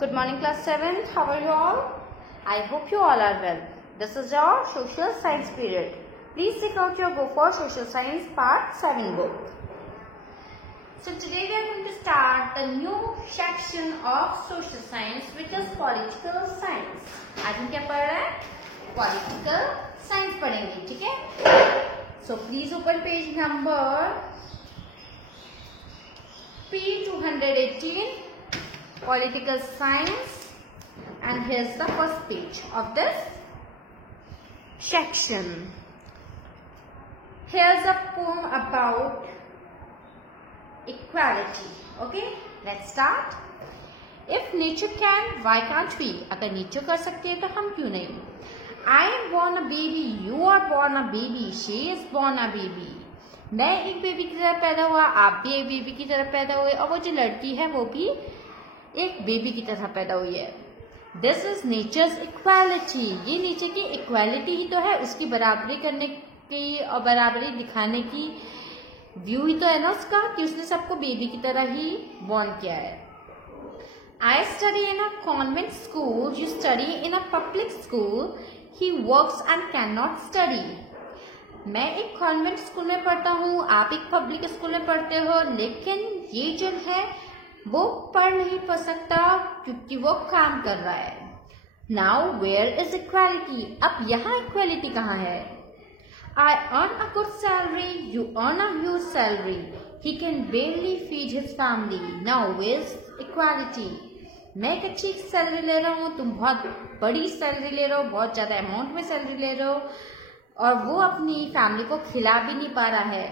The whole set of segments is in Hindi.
Good morning, class 7th. How are you all? I hope you all are well. This is your social science period. Please take out your book for social science part 7 book. So today we are going to start the new section of social science, which is political science. आज हम क्या पढ़ रहे हैं? Political science पढ़ेंगे, ठीक है? So please open page number P218. Political science, and here's the first page of this section. Here's a poem about equality. Okay, let's start. If nature can, why can't we? अगर nature कर सकती है तो हम क्यों नहीं? I am born a baby, you are born a baby, she is born a baby. मैं एक बेबी की तरह पैदा हुआ, आप भी एक बेबी की तरह पैदा हुए, और वो जो लड़की है वो भी एक बेबी की तरह पैदा हुई है. This is nature's equality. ये नेचर की इक्वालिटी ही तो है, उसकी बराबरी करने की और बराबरी दिखाने की व्यू ही तो है ना उसका, कि उसने सबको बेबी की तरह ही बॉर्न किया है. I study in a convent school, you study in a public school, he works and can not study. मैं एक कॉन्वेंट स्कूल में पढ़ता हूँ, आप एक पब्लिक स्कूल में पढ़ते हो, लेकिन ये जो है वो पढ़ नहीं पा सकता क्योंकि वो काम कर रहा है. Now where is equality. अब यहाँ इक्वालिटी कहाँ है? I earn a good salary, you earn a huge salary, he can barely feed his family. Now where is equality. मैं एक अच्छी सैलरी ले रहा हूँ, तुम बहुत बड़ी सैलरी ले रहे हो, बहुत ज्यादा अमाउंट में सैलरी ले रहे हो, और वो अपनी फैमिली को खिला भी नहीं पा रहा है.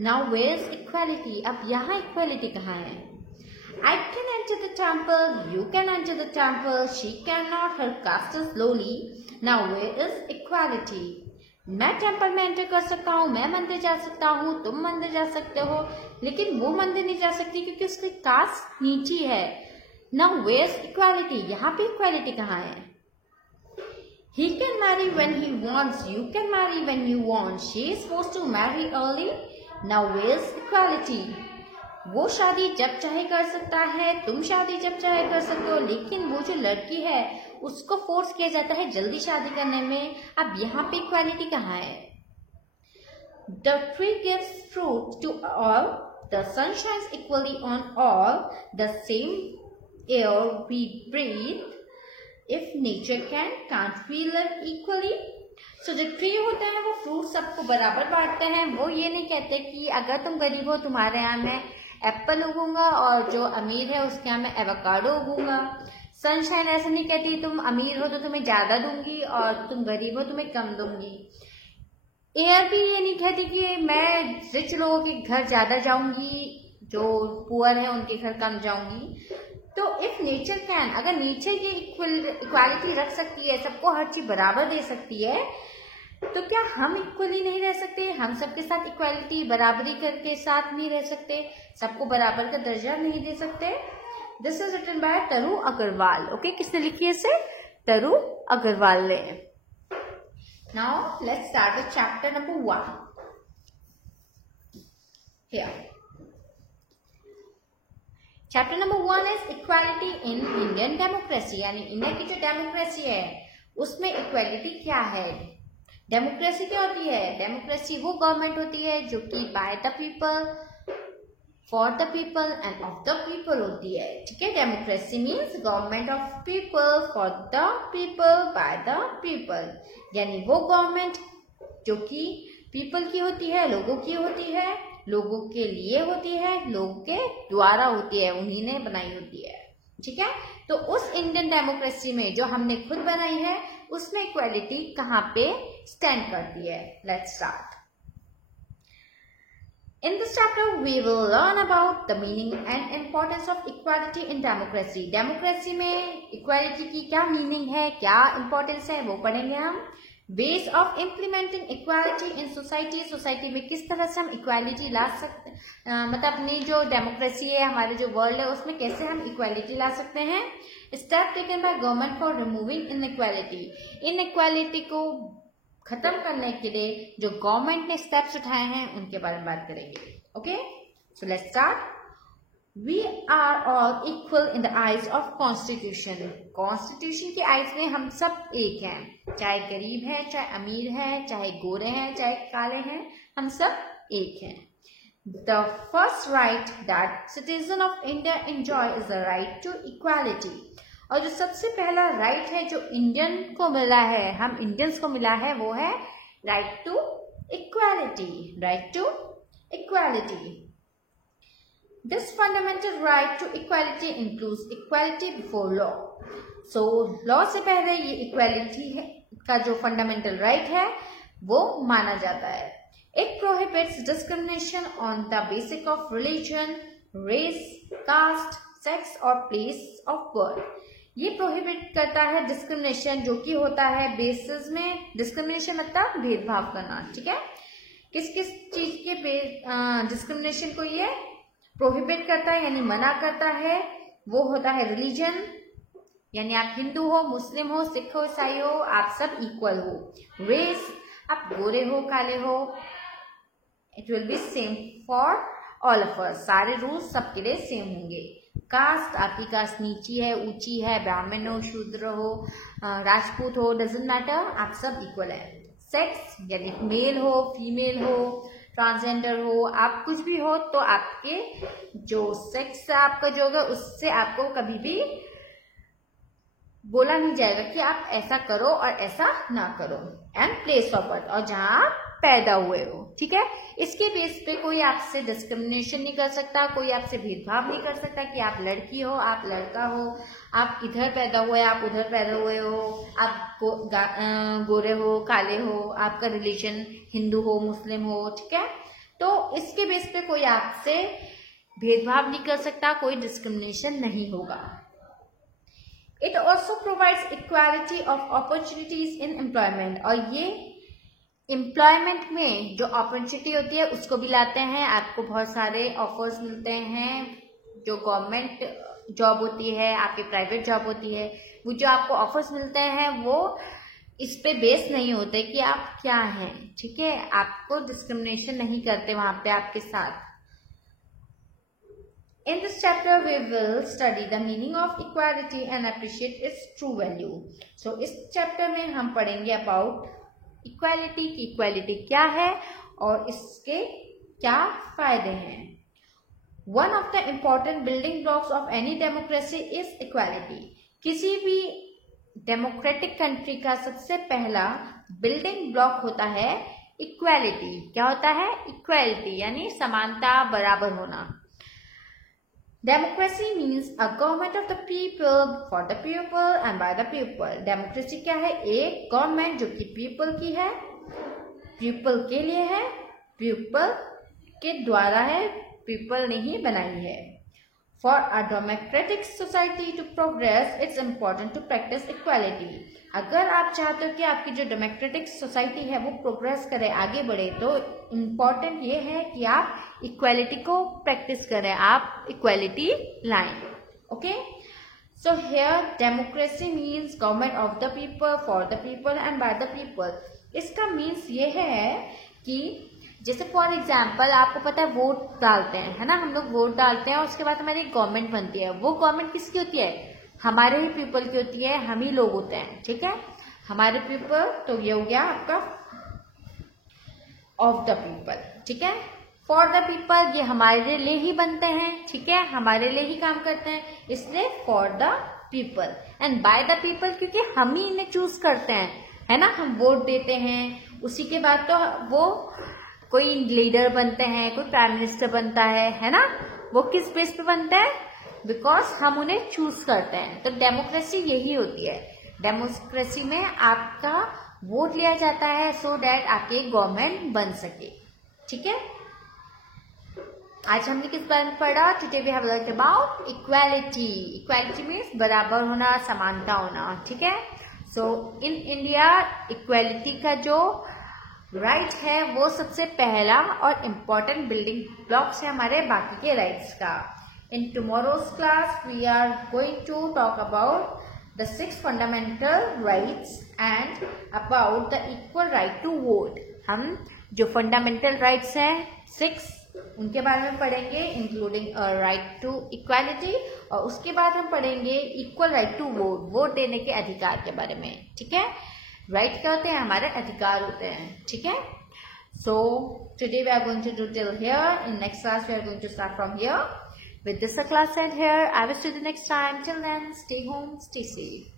Now where is equality. अब यहाँ इक्वालिटी कहाँ है? I can enter the temple, you can enter the temple, she cannot, her caste is lowly. Now where is equality? मैं टेम्पल में एंटर कर सकता हूँ, मैं मंदिर जा सकता हूँ, तुम मंदिर जा सकते हो, लेकिन वो मंदिर नहीं जा सकती क्योंकि उसकी कास्ट नीची है. Now where is equality? यहाँ पे इक्वालिटी कहाँ है? He can marry when he wants, you can marry when you want, she is supposed to marry early. Now where is equality? वो शादी जब चाहे कर सकता है, तुम शादी जब चाहे कर सकते हो, लेकिन वो जो लड़की है उसको फोर्स किया जाता है जल्दी शादी करने में. अब यहाँ पे इक्वालिटी कहाँ है? The tree gives fruit to all, the sun shines equally on all, the same air we breathe. If nature can, can't we live equally? So जो ट्री होते हैं वो फ्रूट सबको बराबर बांटते हैं. वो ये नहीं कहते कि अगर तुम गरीब हो तुम्हारे यहाँ मैं एप्पल उगूंगा और जो अमीर है उसके यहाँ मैं एवोकाडो उगूंगा. सनशाइन ऐसे नहीं कहती तुम अमीर हो तो तुम्हें ज्यादा दूंगी और तुम गरीब हो तुम्हें कम दूंगी. एयर भी ये नहीं कहती कि मैं रिच लोगों के घर ज्यादा जाऊंगी, जो पुअर है उनके घर कम जाऊंगी. तो इफ नेचर कैन, अगर नेचर ये इक्वालिटी रख सकती है, सबको हर चीज बराबर दे सकती है, तो क्या हम इक्वली नहीं रह सकते? हम सबके साथ इक्वालिटी बराबरी करके साथ नहीं रह सकते? सबको बराबर का दर्जा नहीं दे सकते? दिस इज रिटन बाय तरु अग्रवाल. ओके, किसने लिखी है इसे? तरु अग्रवाल ने. Now let's start with chapter number 1. Here chapter number 1 is equality in Indian democracy. यानी इंडिया की जो डेमोक्रेसी है उसमें इक्वालिटी क्या है? डेमोक्रेसी क्या होती है? डेमोक्रेसी वो गवर्नमेंट होती है जो कि by the people, for the people end of the people होती है. ठीक है, democracy means government of people, for the people, by the people. यानी वो गवर्नमेंट जो कि पीपल की होती है, लोगों की होती है, लोगों के लिए होती है, लोगों के द्वारा होती है, उन्हीं ने बनाई होती है. ठीक है, तो उस इंडियन डेमोक्रेसी में जो हमने खुद बनाई है उसमें इक्वालिटी कहाँ पे स्टैंड करती है? Let's start. In this chapter, we will learn about the meaning and importance of equality in democracy. Democracy में इक्वालिटी की क्या मीनिंग है, क्या इम्पोर्टेंस है, वो पढ़ेंगे हम. Ways of implementing equality in society. Society में किस तरह से हम इक्वालिटी ला सकते, मतलब अपनी जो डेमोक्रेसी है, हमारे जो वर्ल्ड है, उसमें कैसे हम इक्वालिटी ला सकते हैं. Step taken by government for removing inequality. Inequality को खत्म करने के लिए जो गवर्नमेंट ने स्टेप्स उठाए हैं उनके बारे में बात करेंगे. Okay, so let's start. We are all equal in the eyes of Constitution. Constitution की आइज में हम सब एक हैं, चाहे गरीब है, चाहे अमीर है, चाहे गोरे हैं, चाहे काले हैं, हम सब एक हैं. The first right that citizen of India enjoy is the right to equality. और जो सबसे पहला राइट है जो इंडियन को मिला है, हम इंडियंस को मिला है, वो है right to equality. Right to equality. This fundamental right to equality includes equality before law. So law से पहले ये equality का जो fundamental right है वो माना जाता है. It prohibits discrimination on the basis of religion, race, caste, sex or place of birth. ये प्रोहिबिट करता है डिस्क्रिमिनेशन जो कि होता है बेसिस में. डिस्क्रिमिनेशन मतलब भेदभाव करना. ठीक है, किस किस चीज के डिस्क्रिमिनेशन को ये प्रोहिबिट करता है यानी मना करता है. वो होता है रिलीजन, यानी आप हिंदू हो, मुस्लिम हो, सिख हो, ईसाई हो, आप सब इक्वल हो. रेस, आप गोरे हो, काले हो, it will be same for all of us. सारे रूल्स सबके लिए सेम होंगे. कास्ट, आपकी कास्ट नीची है, ऊंची है, ब्राह्मण हो, शूद्र हो, राजपूत हो, डजंट मैटर, आप सब इक्वल है. सेक्स यानी मेल हो, फीमेल हो, ट्रांसजेंडर हो, आप कुछ भी हो, तो आपके जो सेक्स आपका जो होगा उससे आपको कभी भी बोला नहीं जाएगा कि आप ऐसा करो और ऐसा ना करो. एंड प्लेस ऑफ बर्थ, और जहां आप पैदा हुए हो. ठीक है, इसके बेस पे कोई आपसे डिस्क्रिमिनेशन नहीं कर सकता, कोई आपसे भेदभाव नहीं कर सकता कि आप लड़की हो, आप लड़का हो, आप इधर पैदा हुए, आप उधर पैदा हुए हो, आप गोरे हो, काले हो, आपका रिलीजन हिंदू हो, मुस्लिम हो. ठीक है, तो इसके बेस पे कोई आपसे भेदभाव नहीं कर सकता, कोई डिस्क्रिमिनेशन नहीं होगा. It also provides equality of opportunities in employment. और ये एम्प्लॉयमेंट में जो अपॉर्चुनिटी होती है उसको भी लाते हैं. आपको बहुत सारे ऑफर्स मिलते हैं. जो गवर्नमेंट जॉब होती है, आपकी प्राइवेट जॉब होती है, वो जो आपको ऑफर्स मिलते हैं वो इस पे बेस नहीं होते कि आप क्या हैं. ठीक है, आपको डिस्क्रिमिनेशन नहीं करते वहां पे आपके साथ. In this chapter, we will study the meaning of equality and appreciate its true value. So, इस chapter में हम पढ़ेंगे about equality की equality क्या है और इसके क्या फायदे हैं. One of the important building blocks of any democracy is equality. किसी भी डेमोक्रेटिक कंट्री का सबसे पहला बिल्डिंग ब्लॉक होता है इक्वालिटी. क्या होता है? इक्वालिटी यानी समानता, बराबर होना. Democracy means a government of the people, for the people and by the people. Democracy क्या है? एक गवर्नमेंट जो कि पीपल की है, पीपल के लिए है, पीपल के द्वारा है, पीपल ने ही बनाई है. For a democratic society to progress, it's important to practice equality. अगर आप चाहते हो कि आपकी जो डेमोक्रेटिक सोसाइटी है वो प्रोग्रेस करे, आगे बढ़े, तो इम्पॉर्टेंट ये है कि आप इक्वालिटी को प्रैक्टिस करें, आप इक्वालिटी लाएं. Okay, so here democracy means government of the people, for the people and by the people. इसका मीन्स ये है कि जैसे फॉर एग्जाम्पल आपको पता है वोट डालते हैं, है ना, हम लोग वोट डालते हैं और उसके बाद हमारी गवर्नमेंट बनती है. वो गवर्नमेंट किसकी होती है? हमारे ही पीपल की होती है, हम ही लोग होते हैं. ठीक है, हमारे पीपल, तो ये हो गया आपका ऑफ द पीपल. ठीक है, फॉर द पीपल ये हमारे लिए ही बनते हैं. ठीक है, हमारे लिए ही काम करते हैं, इसलिए for the people. And by the people क्योंकि हम ही इन्हें चूज करते हैं, है ना, हम वोट देते हैं, उसी के बाद तो वो कोई लीडर बनते हैं, कोई प्राइम मिनिस्टर बनता है ना. वो किस बेस पे बनता है? बिकॉज हम उन्हें चूज करते हैं. तो डेमोक्रेसी यही होती है. डेमोक्रेसी में आपका वोट लिया जाता है सो डैट आपकी गवर्नमेंट बन सके. ठीक है, आज हमने किस बारे में पढ़ा? Today we have learned about equality. Equality means बराबर होना, समानता होना. ठीक है, सो इन इंडिया इक्वालिटी का जो राइट है वो सबसे पहला और इम्पोर्टेंट बिल्डिंग ब्लॉक्स है हमारे बाकी के राइट्स का. In tomorrow's class, we are going to talk about the 6 fundamental rights and about the equal right to vote. हम जो fundamental rights हैं 6 उनके बारे में पढ़ेंगे, इंक्लूडिंग राइट टू इक्वालिटी, और उसके बाद हम पढ़ेंगे equal right to vote, vote देने के अधिकार के बारे में। ठीक है, राइट क्या होते हैं? हमारे अधिकार होते हैं। ठीक है, so today we are going to do till here, in next class we are going to start from here. With this class end here, I will see you the next time. Till then, stay home, stay safe.